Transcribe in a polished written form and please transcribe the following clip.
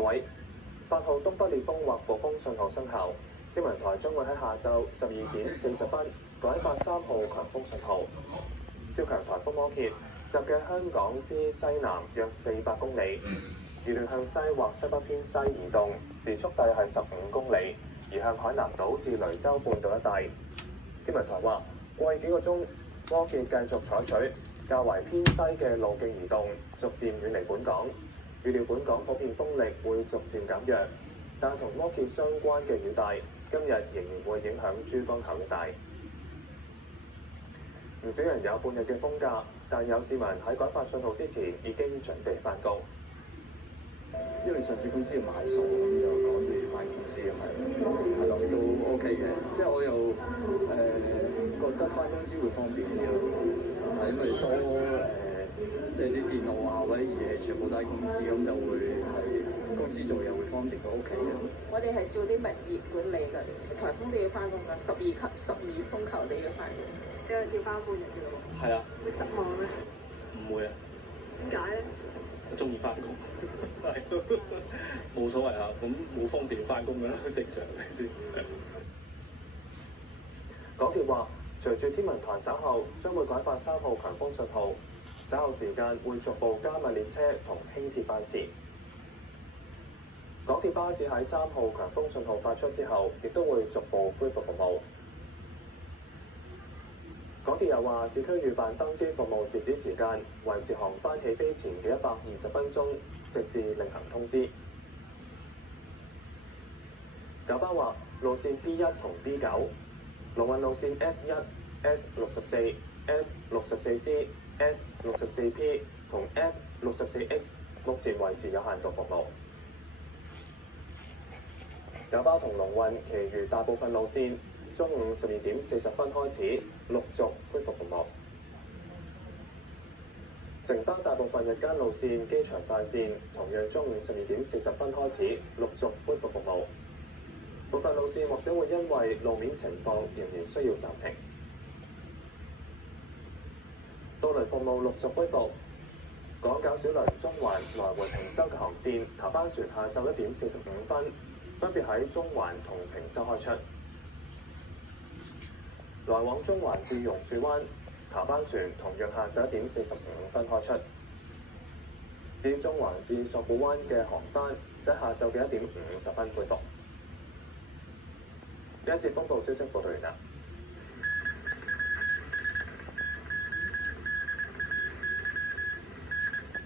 各位，8號東北烈風或暴風信號生效，天文台將會喺下晝12點40分改發3號強風信號。超強颱風摩羯集嘅香港之西南約400公里，預料向西或西北偏西移動，時速大約係15公里，移向海南島至雷州半島一帶。天文台話，過去幾個鐘，摩羯繼續採取較為偏西嘅路徑移動，逐漸遠離本港。預料本港普遍風力會逐漸減弱，但同摩羯相關嘅雨帶今日仍然會影響珠江口一帶。唔少人有半日嘅風假，但有市民喺改發信號之前已經準備返工。因為上次公司要買數，咁就趕住翻公司係咯，都 OK 嘅。即係我又覺得翻公司會方便啲咯，係因為多即係啲電腦啊或者儀器全部都喺公司，咁就會喺公司做嘢會方便過屋企嘅。我哋係做啲物業管理嗰啲，颱風都要翻工㗎，12級、12風球都要翻工。一日要翻半日嘅咯喎。係啊。會失望咩？唔會啊。點解咧？我中意翻工，係冇所謂啊！咁冇風就要翻工㗎啦，正常係先。港鐵話，隨住天文台稍後將會改發3號強風信號，稍後時間會逐步加密列車同輕鐵班次。港鐵巴士喺3號強風信號發出之後，亦都會逐步恢復服務。港鐵又話，市區預辦登機服務截止時間維持航班起飛前嘅120分鐘，直至另行通知。九巴話，路線 B1 同 B9、龍運路線 S1、S64、S64C、S64P 同 S64X 目前維持有限度服務。九巴同龍運其餘大部分路線中午12點40分開始陸續恢復服務。城巴大部分日間路線機場快線同樣中午12點40分開始陸續恢復服務。部分路線或者會因為路面情況仍然需要暫停。渡輪服務陸續恢復。港九小輪中環來回坪洲嘅航線頭班船下晝1點45分分別喺中環同坪洲開出。來往中環至榕樹灣頭班船同樣下晝1點45分開出。至於中環至索罟灣嘅航班，則下晝嘅1點50分恢復。呢一節風暴消息報道完啦。